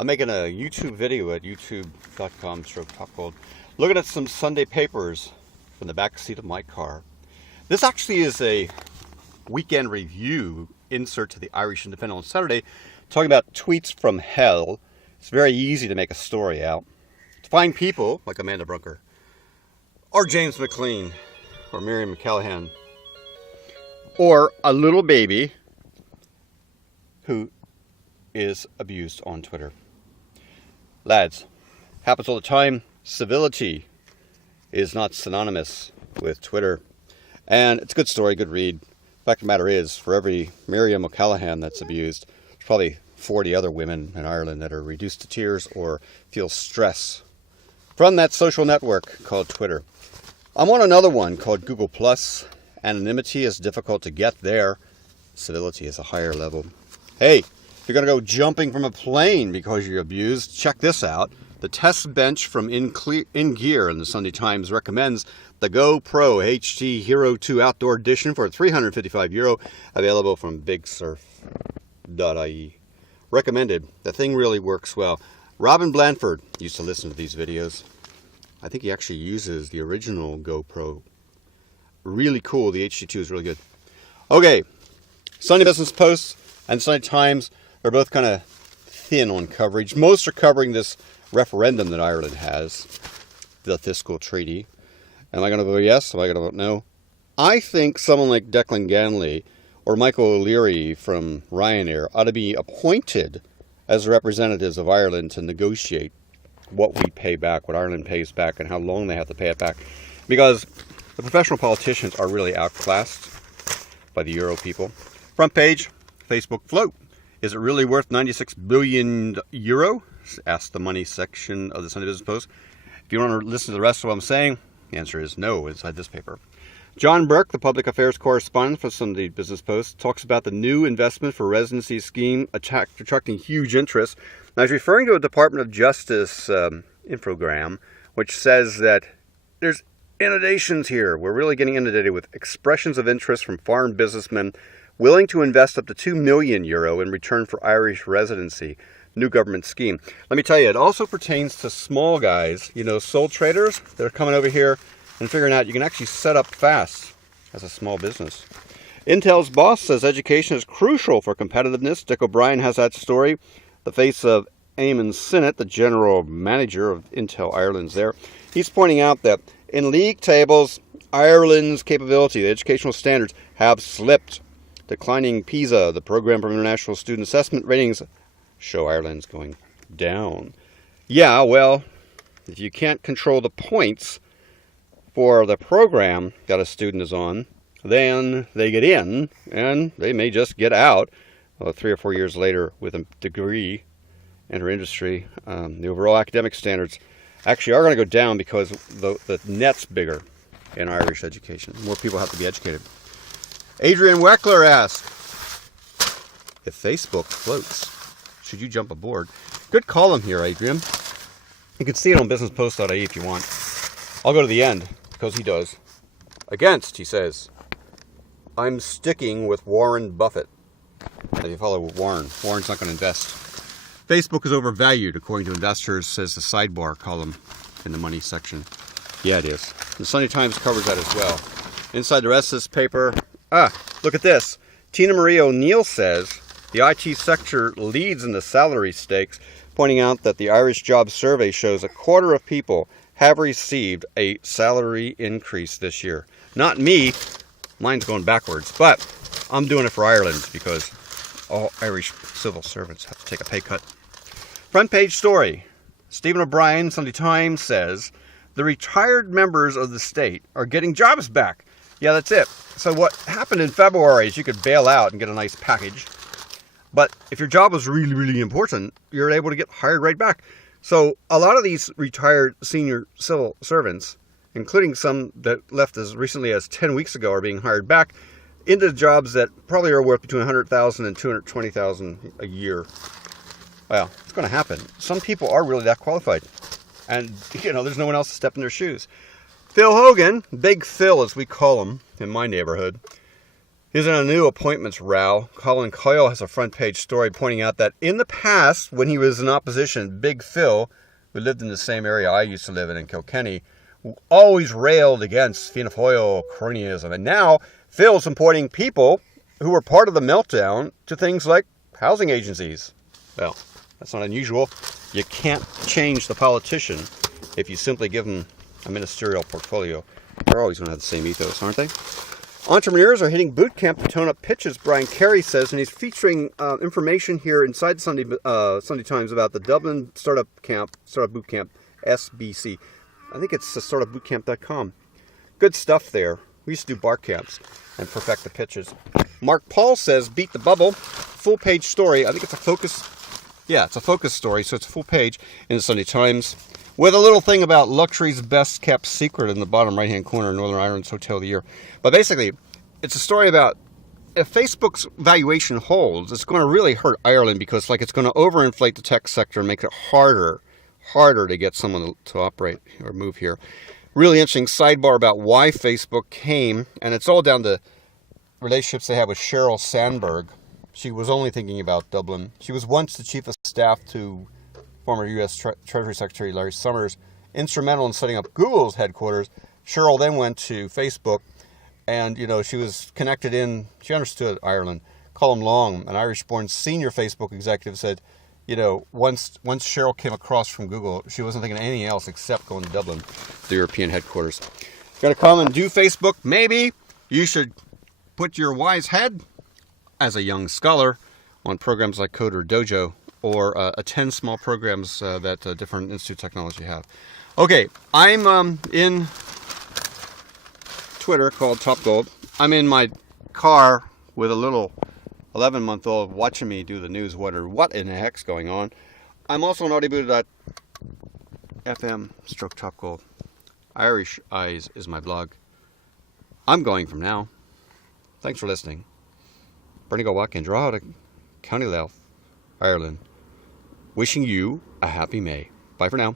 I'm making a YouTube video at youtube.com/popgold, looking at some Sunday papers from the back seat of my car. This actually is a weekend review insert to the Irish Independent on Saturday, talking about tweets from hell. It's very easy to make a story out. To find people like Amanda Brunker, or James McLean, or Miriam Callahan, or a little baby who is abused on Twitter. Lads, happens all the time. Civility is not synonymous with Twitter. And it's a good story, good read. The fact of the matter is, for every Miriam O'Callaghan that's abused, there's probably 40 other women in Ireland that are reduced to tears or feel stress from that social network called Twitter. I'm on another one called Google+. Anonymity is difficult to get there. Civility is a higher level. Hey, if you're going to go jumping from a plane because you're abused, check this out. The test bench from In Gear in the Sunday Times recommends the GoPro HD Hero 2 Outdoor Edition for €355, available from BigSurf.ie. Recommended. The thing really works well. Robin Blanford used to listen to these videos. I think he actually uses the original GoPro. Really cool. The HD2 is really good. Okay, Sunday Business Post and Sunday Times are both kind of thin on coverage. Most are covering this referendum that Ireland has, the fiscal treaty. Am I going to vote yes? Am I going to vote no? I think someone like Declan Ganley or Michael O'Leary from Ryanair ought to be appointed as representatives of Ireland to negotiate what we pay back, what Ireland pays back, and how long they have to pay it back. Because the professional politicians are really outclassed by the Euro people. Front page, Facebook float. Is it really worth 96 billion euro? Ask the money section of the Sunday Business Post. If you want to listen to the rest of what I'm saying, the answer is no inside this paper. John Burke, the public affairs correspondent for Sunday Business Post, talks about the new investment for residency scheme attracting huge interest. Now, he's referring to a Department of Justice infogram, which says that there's inundations here. We're really getting inundated with expressions of interest from foreign businessmen willing to invest up to €2 million in return for Irish residency. New government scheme. Let me tell you, it also pertains to small guys, sole traders that are coming over here and figuring out you can actually set up fast as a small business. Intel's boss says education is crucial for competitiveness. Dick O'Brien has that story. The face of Eamon Sinnott, the general manager of Intel Ireland's there. He's pointing out that in league tables, Ireland's capability, the educational standards, have slipped. Declining PISA, the Program for International Student Assessment ratings, show Ireland's going down. Yeah, well, if you can't control the points for the program that a student is on, then they get in, and they may just get out 3 or 4 years later with a degree, enter industry. The overall academic standards actually are going to go down because the net's bigger in Irish education. More people have to be educated. Adrian Weckler asks, if Facebook floats, should you jump aboard? Good column here, Adrian. You can see it on businesspost.ie if you want. I'll go to the end, because he does. Against, he says, I'm sticking with Warren Buffett. If you follow Warren's not going to invest. Facebook is overvalued, according to investors, says the sidebar column in the money section. Yeah, it is. The Sunday Times covers that as well. Inside the rest of this paper, look at this. Tina Marie O'Neill says, the IT sector leads in the salary stakes, pointing out that the Irish Jobs Survey shows a quarter of people have received a salary increase this year. Not me. Mine's going backwards. But I'm doing it for Ireland because all Irish civil servants have to take a pay cut. Front page story. Stephen O'Brien, Sunday Times, says, the retired members of the state are getting jobs back. Yeah, that's it. So what happened in February is you could bail out and get a nice package. But if your job was really, really important, you're able to get hired right back. So a lot of these retired senior civil servants, including some that left as recently as 10 weeks ago, are being hired back into jobs that probably are worth between $100,000 and $220,000 a year. Well, it's going to happen. Some people are really that qualified. And, there's no one else to step in their shoes. Phil Hogan, Big Phil as we call him in my neighborhood, He's in a new appointments row. Colin Coyle has a front page story pointing out that in the past, when he was in opposition, Big Phil, who lived in the same area I used to live in Kilkenny, always railed against Fianna Fáil cronyism. And now Phil's supporting people who were part of the meltdown to things like housing agencies. Well, that's not unusual. You can't change the politician if you simply give them a ministerial portfolio. They're always going to have the same ethos, aren't they? Entrepreneurs are hitting boot camp to tone up pitches, Brian Carey says, and he's featuring information here inside Sunday Times about the Dublin Startup Boot Camp, SBC. I think it's startupbootcamp.com. Good stuff there. We used to do bar camps and perfect the pitches. Mark Paul says, beat the bubble. Full page story. I think it's a focus. Yeah, it's a focus story, so it's a full page in the Sunday Times with a little thing about luxury's best kept secret in the bottom right hand corner, Northern Ireland's Hotel of the Year. But basically, it's a story about if Facebook's valuation holds, it's going to really hurt Ireland because it's going to overinflate the tech sector and make it harder to get someone to operate or move here. Really interesting sidebar about why Facebook came, and it's all down to relationships they have with Sheryl Sandberg. She was only thinking about Dublin. She was once the chief of staff to former U.S. Treasury Secretary Larry Summers, instrumental in setting up Google's headquarters. Sheryl then went to Facebook, and she was connected in. She understood Ireland. Colm Long, an Irish-born senior Facebook executive, said, once Sheryl came across from Google, she wasn't thinking of anything else except going to Dublin, the European headquarters. Going to come and do Facebook? Maybe. You should put your wise head as a young scholar on programs like Coder Dojo or attend small programs that different Institute of Technology have. Okay, I'm in Twitter called Top Gold. I'm in my car with a little 11-month-old watching me do the news, wonder what in the heck's going on. I'm also on audiobuddha.fm/Top Gold. Irish Eyes is my blog. I'm going from now. Thanks for listening. Bernie Galwak and Drogheda, County Louth, Ireland. Wishing you a happy May. Bye for now.